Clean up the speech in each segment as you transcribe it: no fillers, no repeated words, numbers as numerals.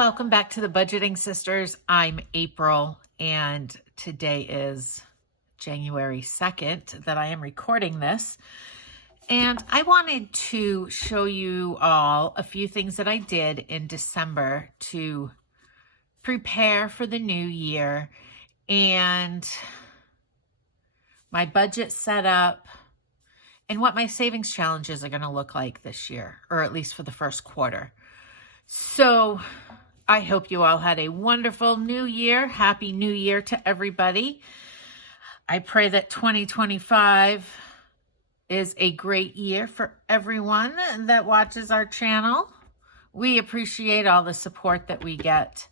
welcome back to the Budgeting Sisters. I'm April, and today is January 2nd that I am recording this. And I wanted to show you all a few things that I did in December to prepare for the new year and my budget set up and what my savings challenges are going to look like this year, or at least for the first quarter. So I hope you all had a wonderful new year. Happy New Year to everybody. I pray that 2025 is a great year for everyone that watches our channel. We appreciate all the support that we get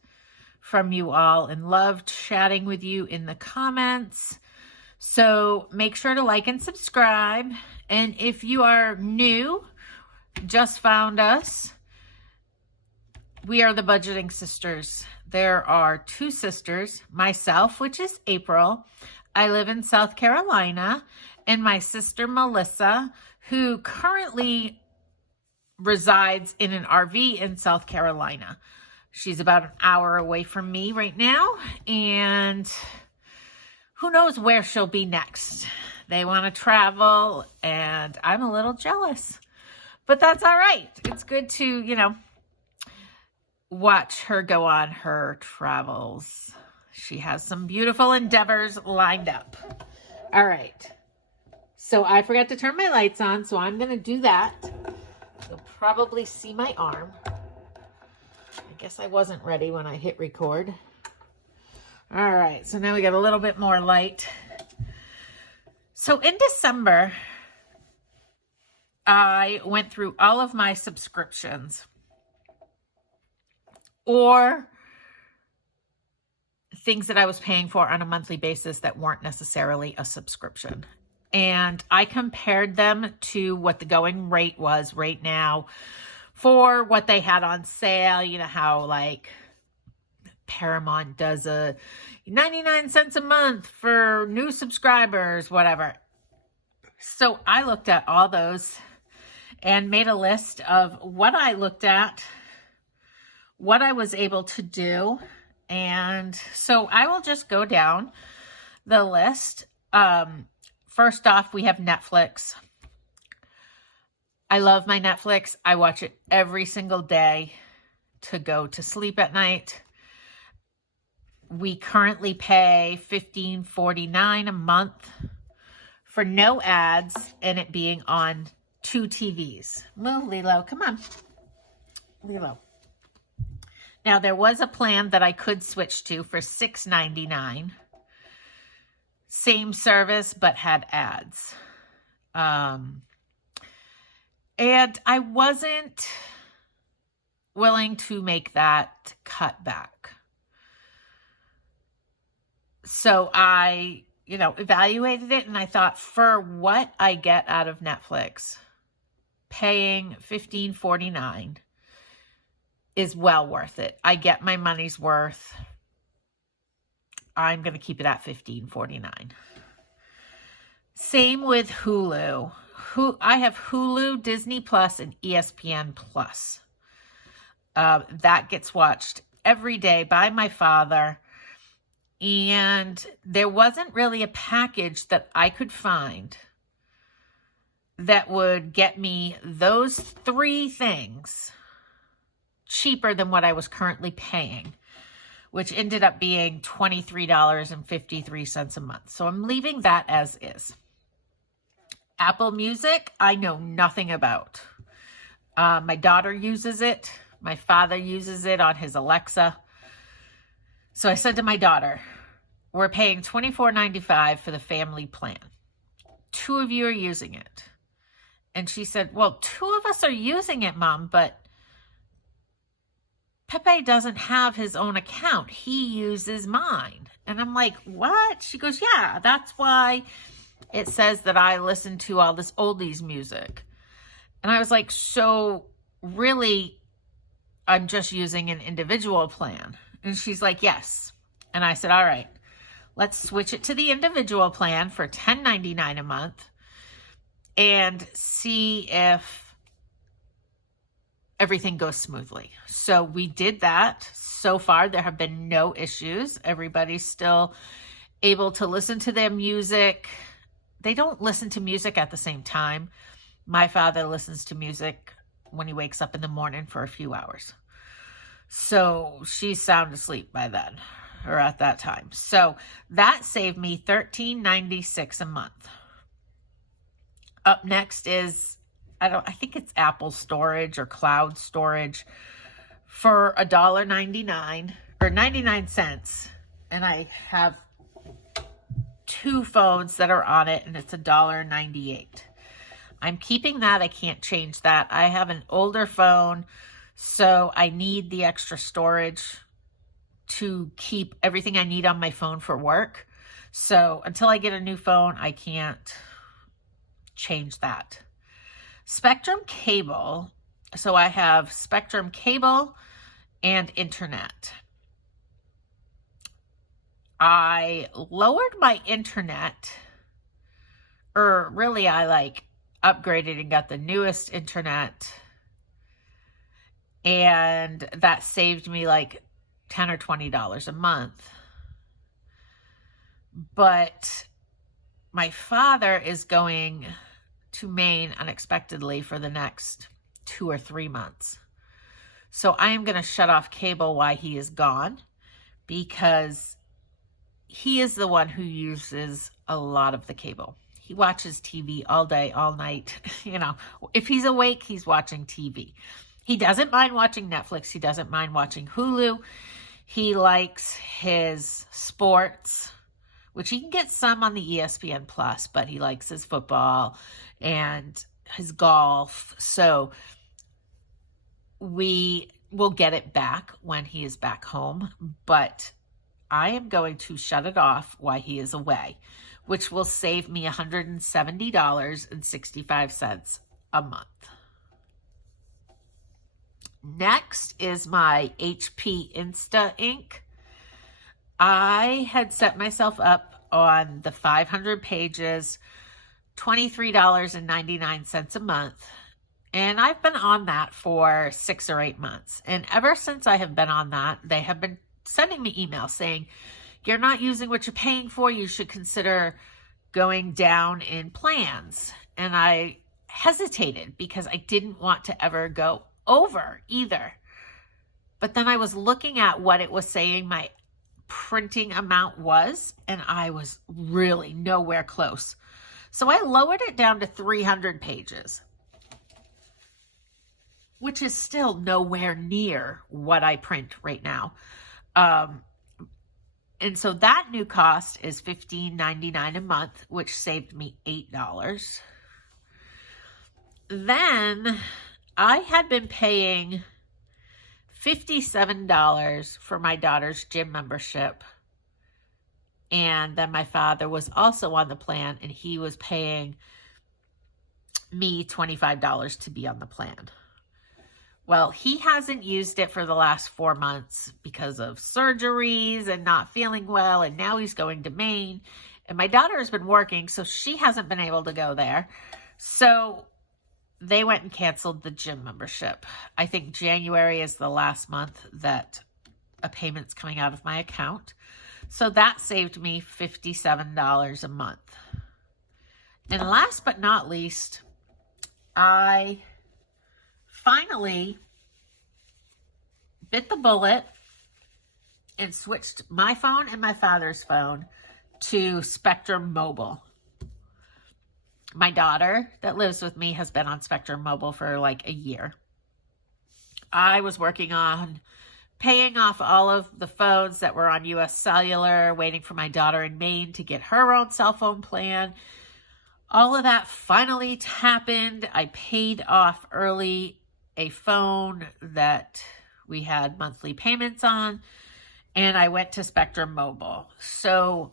from you all and love chatting with you in the comments. So make sure to like and subscribe. And if you are new, just found us, we are the Budgeting Sisters. There are two sisters, myself, which is April. I live in South Carolina, and my sister Melissa, who currently resides in an RV in South Carolina. She's about an hour away from me right now, and who knows where she'll be next. They want to travel, and I'm a little jealous, but that's all right. It's good to, watch her go on her travels. She has some beautiful endeavors lined up. All right. So I forgot to turn my lights on, so I'm going to do that. You'll probably see my arm. I guess I wasn't ready when I hit record. All right. So now we got a little bit more light. So in December, I went through all of my subscriptions, or things that I was paying for on a monthly basis that weren't necessarily a subscription. And I compared them to what the going rate was right now for what they had on sale. You know how like Paramount does a 99 cents a month for new subscribers, whatever. So I looked at all those and made a list of what I looked at, what I was able to do. And so I will just go down the list. First off, we have Netflix. I love my Netflix. I watch it every single day to go to sleep at night. We currently pay $15.49 a month for no ads and it being on 2 TVs. Move, Lilo. Come on. Lilo. Now, there was a plan that I could switch to for $6.99. Same service, but had ads. And I wasn't willing to make that cut back. So I, evaluated it, and I thought, for what I get out of Netflix, paying $15.49 is well worth it. I get my money's worth. I'm going to keep it at $15.49. Same with Hulu. I have Hulu, Disney Plus, and ESPN Plus. That gets watched every day by my father. And there wasn't really a package that I could find that would get me those 3 things cheaper than what I was currently paying, which ended up being $23.53 a month. So I'm leaving that as is. Apple Music, I know nothing about. My daughter uses it. My father uses it on his Alexa. So I said to my daughter, we're paying $24.95 for the family plan. 2 of you are using it. And she said, well, 2 of us are using it, Mom, but Pepe doesn't have his own account. He uses mine. And I'm like, what? She goes, yeah, that's why it says that I listen to all this oldies music. And I was like, so really, I'm just using an individual plan? And she's like, yes. And I said, all right, let's switch it to the individual plan for $10.99 a month and see if everything goes smoothly. So we did that. So far, there have been no issues. Everybody's still able to listen to their music. They don't listen to music at the same time. My father listens to music when he wakes up in the morning for a few hours. So she's sound asleep by then, or at that time. So that saved me $13.96 a month. Up next is, I think it's Apple storage or cloud storage for $1.99 or 99 cents. And I have 2 phones that are on it, and it's $1.98. I'm keeping that. I can't change that. I have an older phone, so I need the extra storage to keep everything I need on my phone for work. So until I get a new phone, I can't change that. Spectrum cable. So I have Spectrum cable and internet. I lowered my internet, or really I upgraded and got the newest internet, and that saved me like $10 or $20 a month. But my father is going to Maine unexpectedly for the next 2 or 3 months. So I am going to shut off cable while he is gone, because he is the one who uses a lot of the cable. He watches TV all day, all night. You know, if he's awake, he's watching TV. He doesn't mind watching Netflix. He doesn't mind watching Hulu. He likes his sports, which he can get some on the ESPN Plus, but he likes his football and his golf. So we will get it back when he is back home, but I am going to shut it off while he is away, which will save me $170.65 a month. Next is my HP Insta ink. I had set myself up on the 500 pages, $23.99 a month. And I've been on that for 6 or 8 months. And ever since I have been on that, they have been sending me emails saying, you're not using what you're paying for. You should consider going down in plans. And I hesitated because I didn't want to ever go over either. But then I was looking at what it was saying my printing amount was, and I was really nowhere close. So I lowered it down to 300 pages, which is still nowhere near what I print right now. And so that new cost is $15.99 a month, which saved me $8. Then I had been paying $57 for my daughter's gym membership. And then my father was also on the plan, and he was paying me $25 to be on the plan. Well, he hasn't used it for the last 4 months because of surgeries and not feeling well, and now he's going to Maine. And my daughter has been working, so she hasn't been able to go there. So they went and canceled the gym membership. I think January is the last month that a payment's coming out of my account. So that saved me $57 a month. And last but not least, I finally bit the bullet and switched my phone and my father's phone to Spectrum Mobile. My daughter that lives with me has been on Spectrum Mobile for like a year. I was working on paying off all of the phones that were on US Cellular, waiting for my daughter in Maine to get her own cell phone plan. All of that finally happened. I paid off early a phone that we had monthly payments on, and I went to Spectrum Mobile. So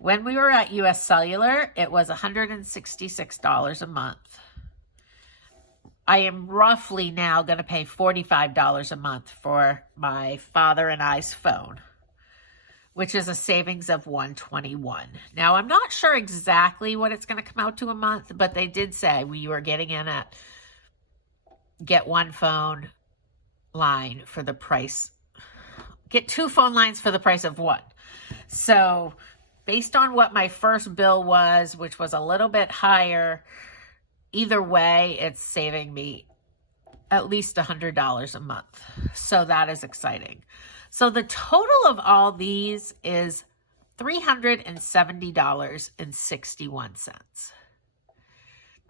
when we were at US Cellular, it was $166 a month. I am roughly now going to pay $45 a month for my father and I's phone, which is a savings of $121. Now, I'm not sure exactly what it's going to come out to a month, but they did say we were getting in at get one phone line for the price. Get 2 phone lines for the price of 1. So based on what my first bill was, which was a little bit higher, either way, it's saving me at least $100 a month. So that is exciting. So the total of all these is $370.61.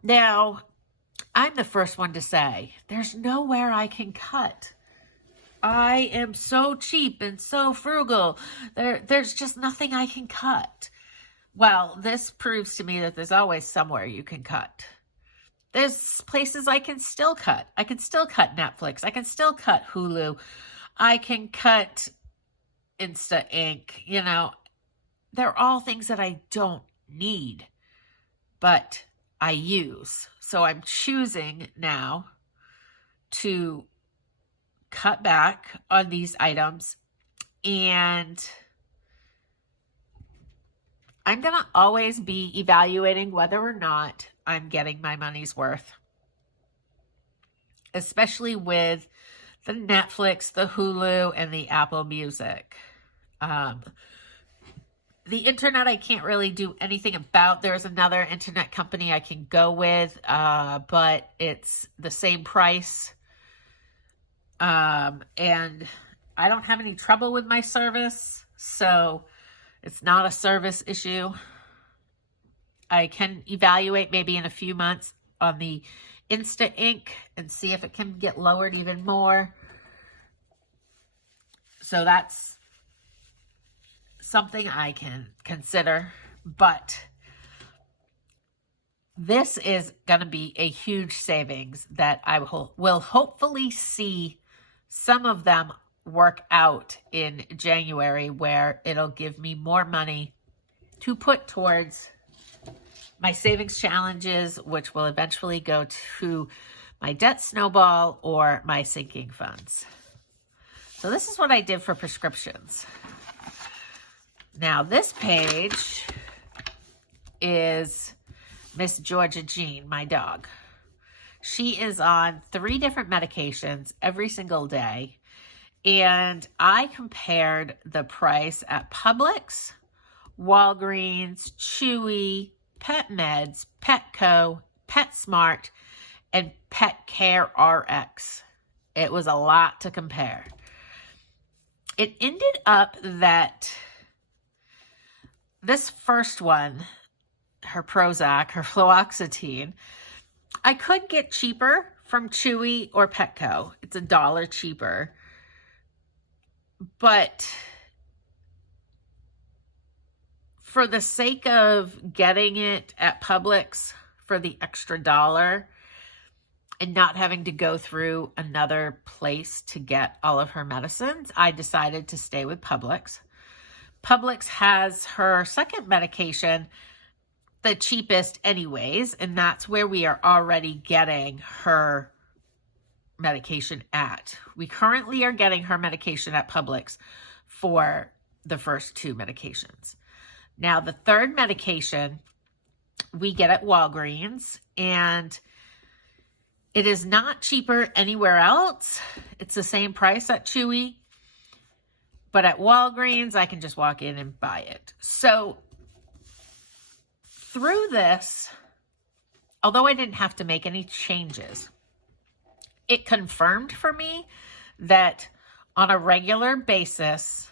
Now, I'm the first one to say, there's nowhere I can cut. I am so cheap and so frugal. There's just nothing I can cut. Well, this proves to me that there's always somewhere you can cut. There's places I can still cut. I can still cut Netflix. I can still cut Hulu. I can cut Insta Ink. You know, they're all things that I don't need, but I use. So I'm choosing now to cut back on these items, and I'm going to always be evaluating whether or not I'm getting my money's worth, especially with the Netflix, the Hulu, and the Apple Music. The internet, I can't really do anything about. There's another internet company I can go with, but it's the same price. And I don't have any trouble with my service, so it's not a service issue. I can evaluate maybe in a few months on the Insta Ink and see if it can get lowered even more. So that's something I can consider, but this is going to be a huge savings that I will hopefully see some of them work out in January, where it'll give me more money to put towards my savings challenges, which will eventually go to my debt snowball or my sinking funds. So this is what I did for prescriptions. Now this page is Miss Georgia Jean, my dog. She is on 3 different medications every single day. And I compared the price at Publix, Walgreens, Chewy, Pet Meds, Petco, PetSmart, and Pet Care RX. It was a lot to compare. It ended up that this first one, her Prozac, her fluoxetine, I could get cheaper from Chewy or Petco. It's $1 cheaper. But for the sake of getting it at Publix for the extra $1 and not having to go through another place to get all of her medicines, I decided to stay with Publix. Publix has her second medication the cheapest anyways, and that's where we are already getting her medication at. We currently are getting her medication at Publix for the first 2 medications. Now, the third medication we get at Walgreens, and it is not cheaper anywhere else. It's the same price at Chewy, but at Walgreens, I can just walk in and buy it. So through this, although I didn't have to make any changes, it confirmed for me that on a regular basis,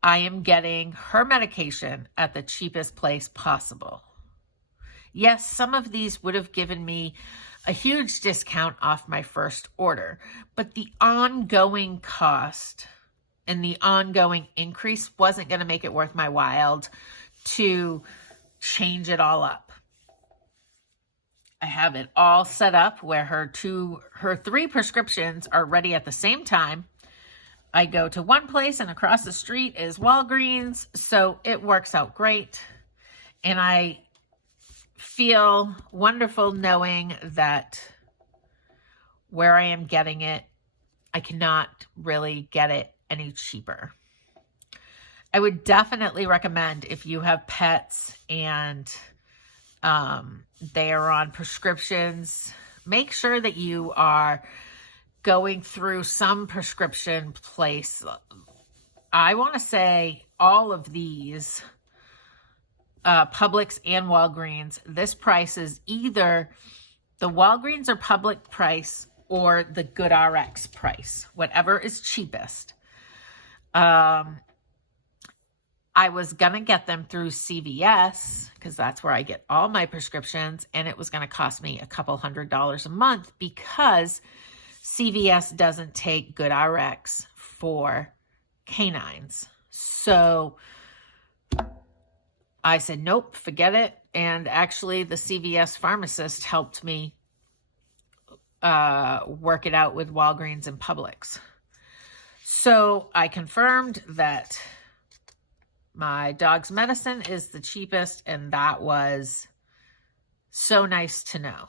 I am getting her medication at the cheapest place possible. Yes, some of these would have given me a huge discount off my first order, but the ongoing cost and the ongoing increase wasn't going to make it worth my while to change it all up. I have it all set up where her 3 prescriptions are ready at the same time. I go to one place and across the street is Walgreens, so it works out great. And I feel wonderful knowing that where I am getting it, I cannot really get it any cheaper. I would definitely recommend, if you have pets and they are on prescriptions, make sure that you are going through some prescription place. I want to say all of these, Publix and Walgreens, this price is either the Walgreens or Publix price or the GoodRx price, whatever is cheapest. I was going to get them through CVS because that's where I get all my prescriptions, and it was going to cost me a couple $100s a month because CVS doesn't take GoodRx for canines. So I said, nope, forget it. And actually the CVS pharmacist helped me work it out with Walgreens and Publix. So I confirmed that my dog's medicine is the cheapest, and that was so nice to know.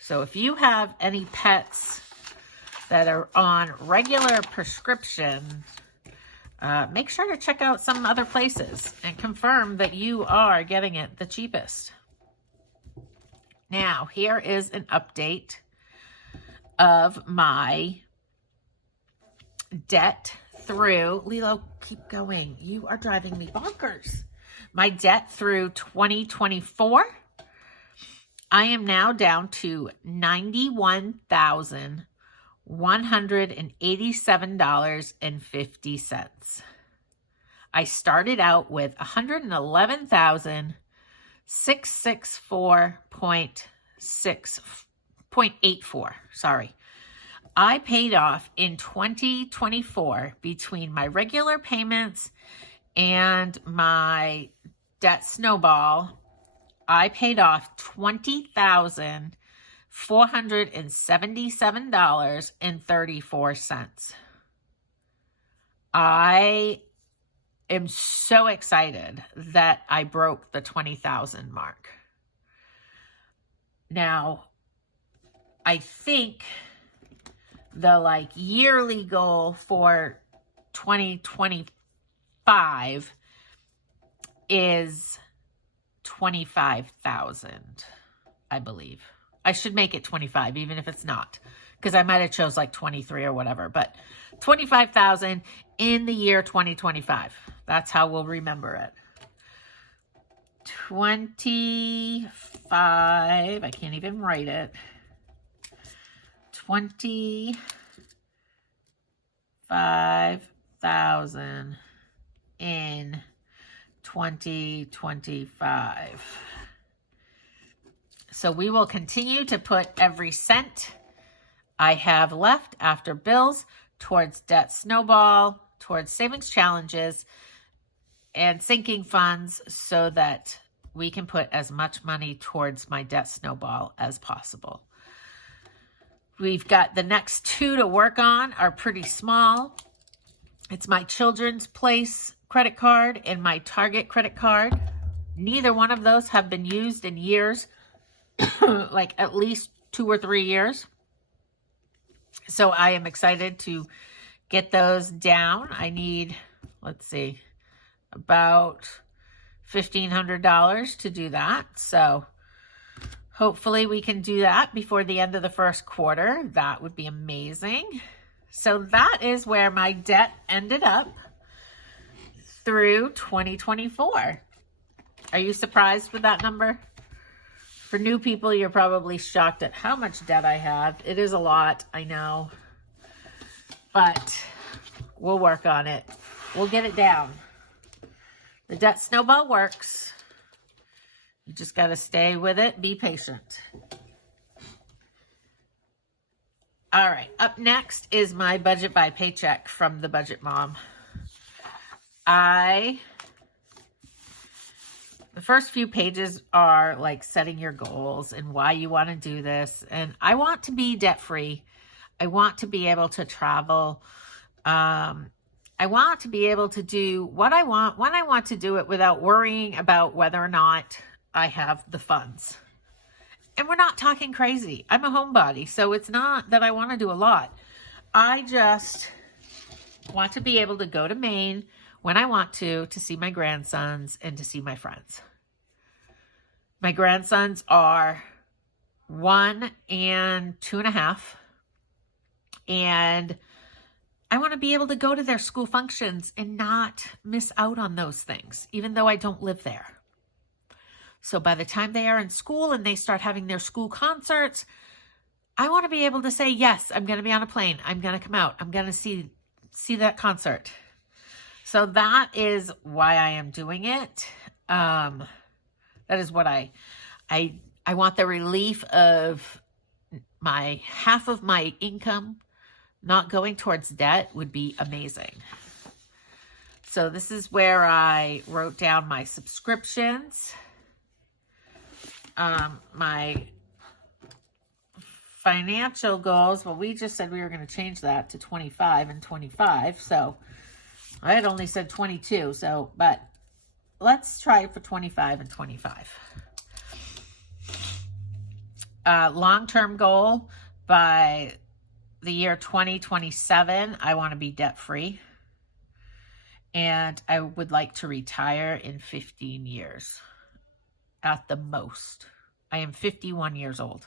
So if you have any pets that are on regular prescription, make sure to check out some other places and confirm that you are getting it the cheapest. Now, here is an update of my debt through, Lilo, keep going. You are driving me bonkers. My debt through 2024. I am now down to $91,187.50. I started out with $111,664.84. Sorry. I paid off in 2024 between my regular payments and my debt snowball. I paid off $20,477.34. I am so excited that I broke the 20,000 mark. Now, I think the yearly goal for 2025 is 25,000, I believe. I should make it 25, even if it's not, because I might have chose 23 or whatever, but 25,000 in the year 2025. That's how we'll remember it. 25, I can't even write it. 25,000 in 2025. So we will continue to put every cent I have left after bills towards debt snowball, towards savings challenges, and sinking funds so that we can put as much money towards my debt snowball as possible. We've got the next two to work on are pretty small. It's my Children's Place credit card and my Target credit card. Neither one of those have been used in years, at least 2 or 3 years. So I am excited to get those down. I need, about $1,500 to do that. So hopefully we can do that before the end of the first quarter. That would be amazing. So that is where my debt ended up through 2024. Are you surprised with that number? For new people, you're probably shocked at how much debt I have. It is a lot, I know. But we'll work on it. We'll get it down. The debt snowball works. You just got to stay with it. Be patient. All right. Up next is my budget by paycheck from the Budget Mom. The first few pages are setting your goals and why you want to do this. And I want to be debt free. I want to be able to travel. I want to be able to do what I want when I want to do it without worrying about whether or not I have the funds. And we're not talking crazy. I'm a homebody, so it's not that I want to do a lot. I just want to be able to go to Maine when I want to see my grandsons and to see my friends. My grandsons are 1 and 2.5. and I want to be able to go to their school functions and not miss out on those things, even though I don't live there. So by the time they are in school and they start having their school concerts, I want to be able to say, yes, I'm going to be on a plane. I'm going to come out. I'm going to see that concert. So that is why I am doing it. That is what I want the relief of my half of my income not going towards debt would be amazing. So this is where I wrote down my subscriptions, my financial goals. Well, we just said we were going to change that to 25 and 25. So I had only said 22. So, but let's try it for 25 and 25. Long-term goal by the year 2027, I want to be debt-free. And I would like to retire in 15 years at the most. I am 51 years old.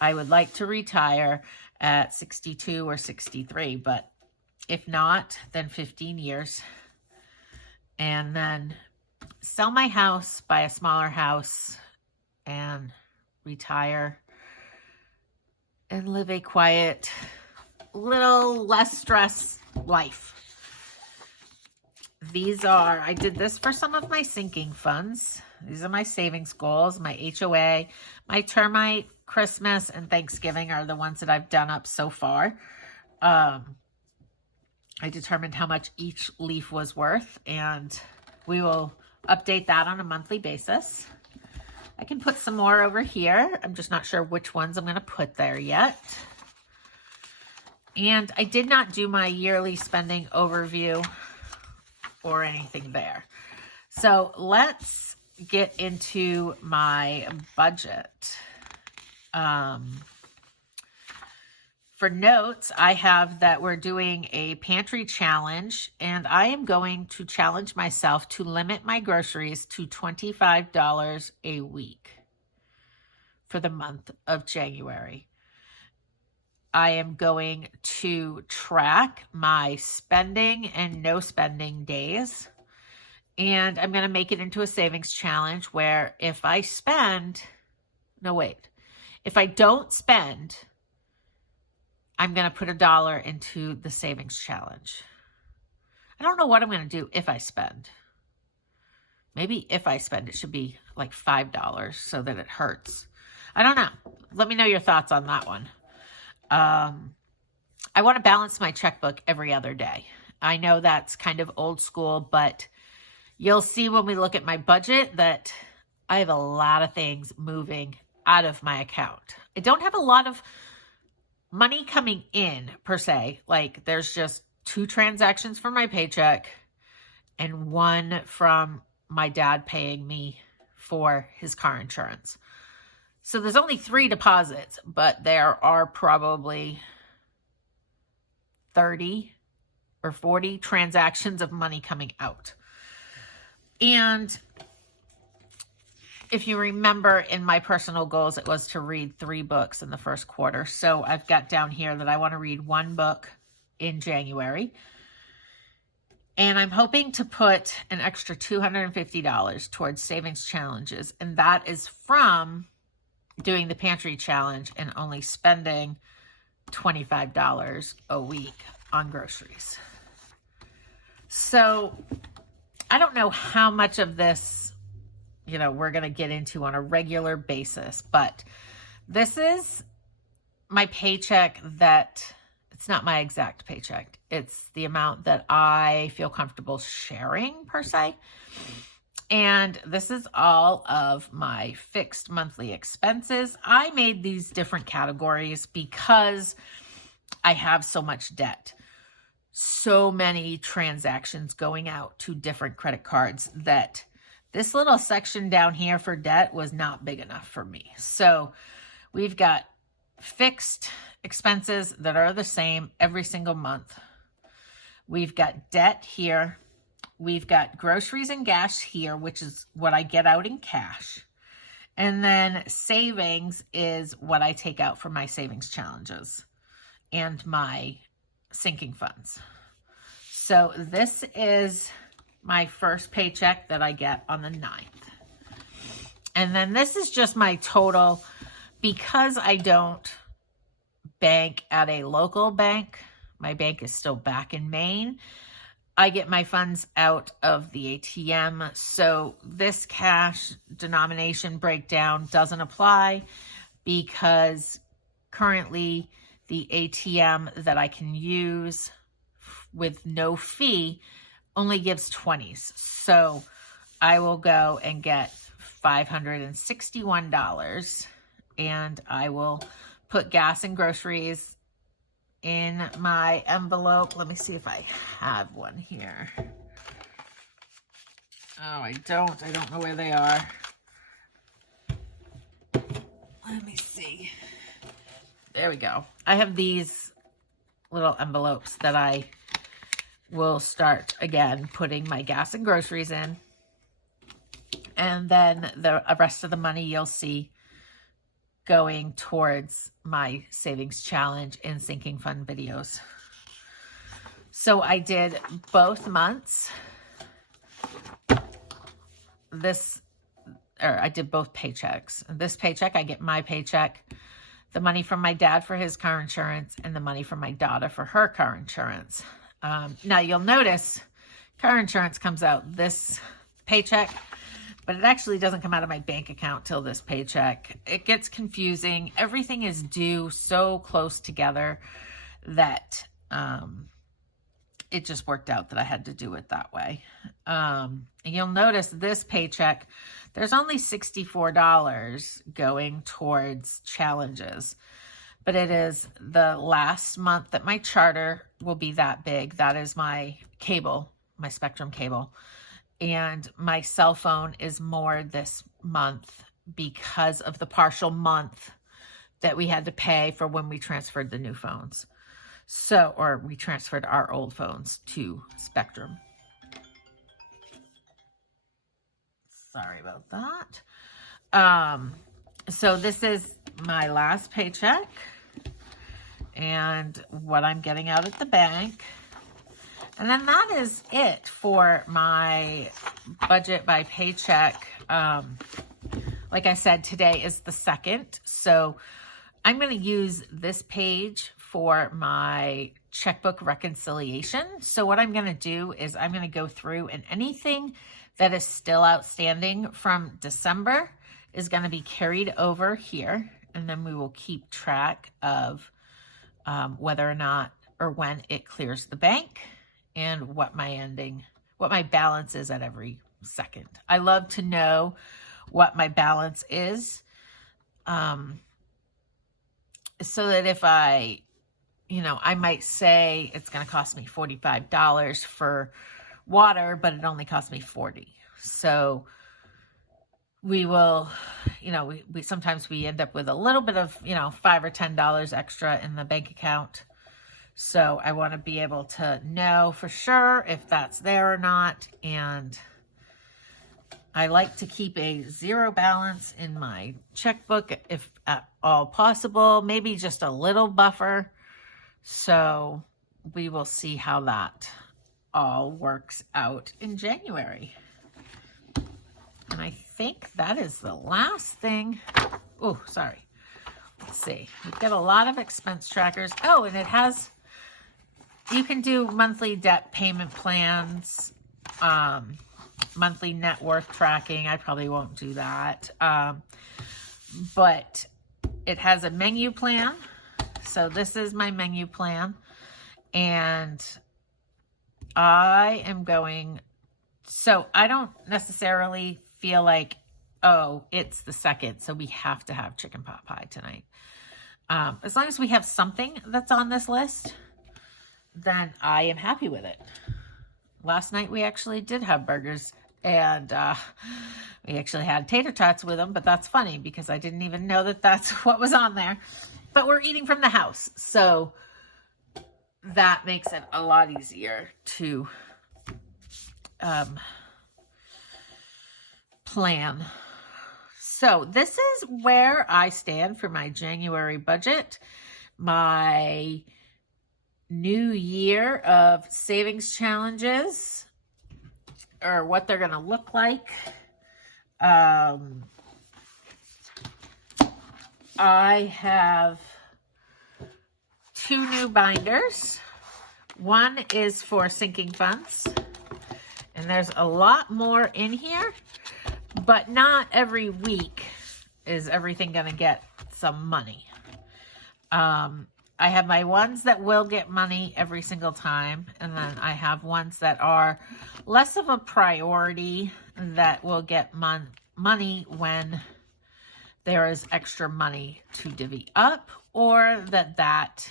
I would like to retire at 62 or 63, but if not, then 15 years. And then sell my house, buy a smaller house, and retire and live a quiet, little less stress life. I did this for some of my sinking funds. These are my savings goals, my HOA, my termite, Christmas, and Thanksgiving are the ones that I've done up so far. I determined how much each leaf was worth, and we will update that on a monthly basis. I can put some more over here. I'm just not sure which ones I'm going to put there yet. And I did not do my yearly spending overview or anything there. So let's get into my budget. For notes, I have that we're doing a pantry challenge, and I am going to challenge myself to limit my groceries to $25 a week for the month of January. I am going to track my spending and no spending days, and I'm going to make it into a savings challenge where if I don't spend, I'm going to put $1 into the savings challenge. I don't know what I'm going to do if I spend. Maybe if I spend, it should be like $5 so that it hurts. I don't know. Let me know your thoughts on that one. I want to balance my checkbook every other day. I know that's kind of old school, but you'll see when we look at my budget that I have a lot of things moving out of my account. I don't have a lot of money coming in per se. Like there's just 2 transactions from my paycheck and 1 from my dad paying me for his car insurance. So there's only 3 deposits, but there are probably 30 or 40 transactions of money coming out. And if you remember in my personal goals, it was to read 3 books in the first quarter. So I've got down here that I want to read 1 book in January. And I'm hoping to put an extra $250 towards savings challenges. And that is from doing the pantry challenge and only spending $25 a week on groceries. So I don't know how much of this we're going to get into on a regular basis, but this is my paycheck it's not my exact paycheck. It's the amount that I feel comfortable sharing per se. And this is all of my fixed monthly expenses. I made these different categories because I have so much debt. So many transactions going out to different credit cards that this little section down here for debt was not big enough for me. So we've got fixed expenses that are the same every single month. We've got debt here. We've got groceries and gas here, which is what I get out in cash. And then savings is what I take out from my savings challenges. and my sinking funds. So this is my first paycheck that I get on the 9th. And then this is just my total, because I don't bank at a local bank. My bank is still back in Maine. I get my funds out of the ATM. So this cash denomination breakdown doesn't apply because currently the ATM that I can use with no fee only gives 20s. So I will go and get $561 and I will put gas and groceries in my envelope. Let me see if I have one here. Oh, I don't know where they are. Let me see. There we go. I have these little envelopes that I will start again putting my gas and groceries in. And then the rest of the money you'll see going towards my savings challenge and sinking fund videos. So I did both months. I did both paychecks. This paycheck, I get my paycheck, the money from my dad for his car insurance, and the money from my daughter for her car insurance. Now you'll notice car insurance comes out this paycheck, but it actually doesn't come out of my bank account till this paycheck. It gets confusing. Everything is due so close together that it just worked out that I had to do it that way. And you'll notice this paycheck, there's only $64 going towards challenges, but it is the last month that my charter will be that big. That is my cable, my Spectrum cable. And my cell phone is more this month because of the partial month that we had to pay for when we transferred the new phones. So, or we transferred our old phones to Spectrum. Sorry about that. So this is my last paycheck and what I'm getting out at the bank. And then that is it for my budget by paycheck. Like I said, today is the 2nd. So I'm going to use this page for my checkbook reconciliation. So what I'm going to do is I'm going to go through, and anything that is still outstanding from December is going to be carried over here. And then we will keep track of whether or not or when it clears the bank and what my balance is at every second. I love to know what my balance is, so that if I might say it's going to cost me $45 for water, but it only cost me $40. So we will, we sometimes we end up with a little bit of, $5 or $10 extra in the bank account. So I want to be able to know for sure if that's there or not. And I like to keep a zero balance in my checkbook if at all possible, maybe just a little buffer. So we will see how that all works out in January. And I think that is the last thing. Oh, sorry. Let's see. We've got a lot of expense trackers. Oh, and it has, you can do monthly debt payment plans, monthly net worth tracking. I probably won't do that. But it has a menu plan. So this is my menu plan. And I am going, so I don't necessarily feel like, oh, it's the 2nd, so we have to have chicken pot pie tonight. As long as we have something that's on this list, then I am happy with it. Last night we actually did have burgers, and we actually had tater tots with them, but that's funny because I didn't even know that that's what was on there. But we're eating from the house, so that makes it a lot easier to plan. So this is where I stand for my January budget. My new year of savings challenges, or what they're going to look like. I have 2 new binders. One is for sinking funds, and there's a lot more in here, but not every week is everything going to get some money. I have my ones that will get money every single time, and then I have ones that are less of a priority that will get money when there is extra money to divvy up, or that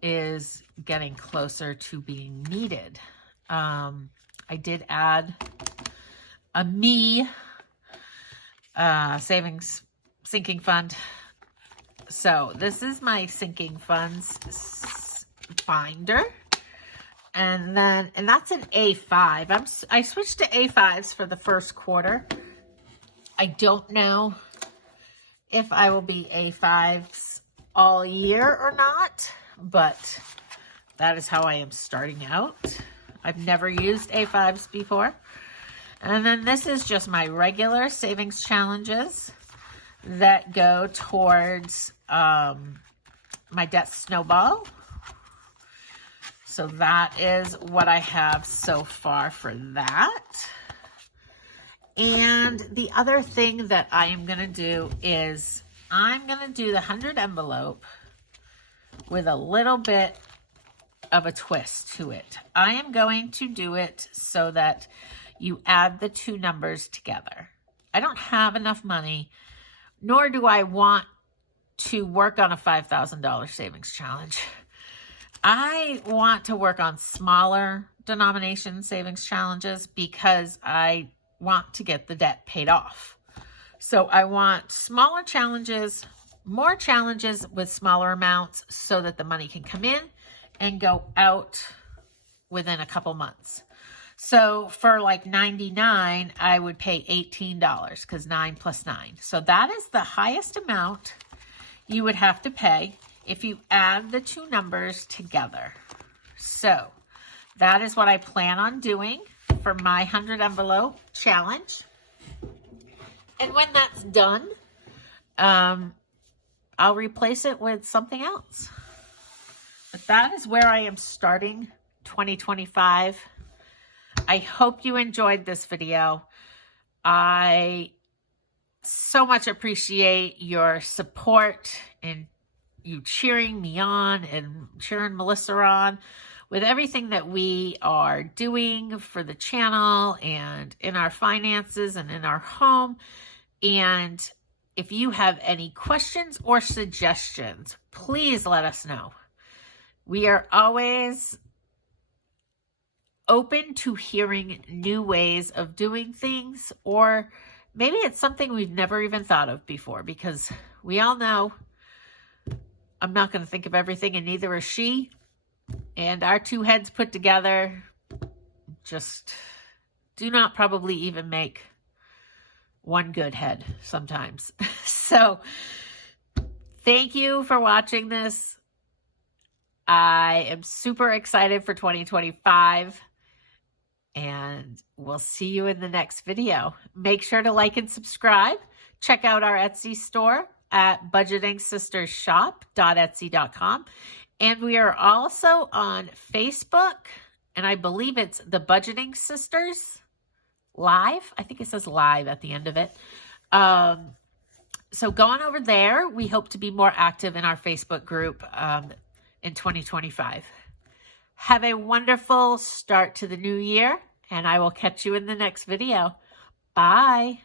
is getting closer to being needed. I did add a savings sinking fund. So this is my sinking funds binder. And that's an A5. I switched to A5s for the first quarter. I don't know if I will be A5s all year or not, but that is how I am starting out. I've never used A5s before. And then this is just my regular savings challenges that go towards my debt snowball. So that is what I have so far for that. And the other thing that I am going to do is I'm going to do the 100 envelope with a little bit of a twist to it. I am going to do it so that you add the 2 numbers together. I don't have enough money, nor do I want to work on a $5,000 savings challenge. I want to work on smaller denomination savings challenges because I want to get the debt paid off. So I want smaller challenges, more challenges with smaller amounts so that the money can come in and go out within a couple months. So for like 99, I would pay $18 because 9 plus 9. So that is the highest amount you would have to pay if you add the 2 numbers together. So that is what I plan on doing for my 100 envelope challenge. And when that's done, I'll replace it with something else. But that is where I am starting 2025. I hope you enjoyed this video. I so much appreciate your support and you cheering me on and cheering Melissa on with everything that we are doing for the channel and in our finances and in our home. And if you have any questions or suggestions, please let us know. We are always open to hearing new ways of doing things, or maybe it's something we've never even thought of before, because we all know I'm not going to think of everything, and neither is she. And our 2 heads put together just do not probably even make one good head sometimes. So thank you for watching this. I am super excited for 2025. And we'll see you in the next video. Make sure to like and subscribe. Check out our Etsy store at budgetingsistersshop.etsy.com. And we are also on Facebook, and I believe it's the Budgeting Sisters Live. I think it says live at the end of it. So go on over there. We hope to be more active in our Facebook group in 2025. Have a wonderful start to the new year, and I will catch you in the next video. Bye.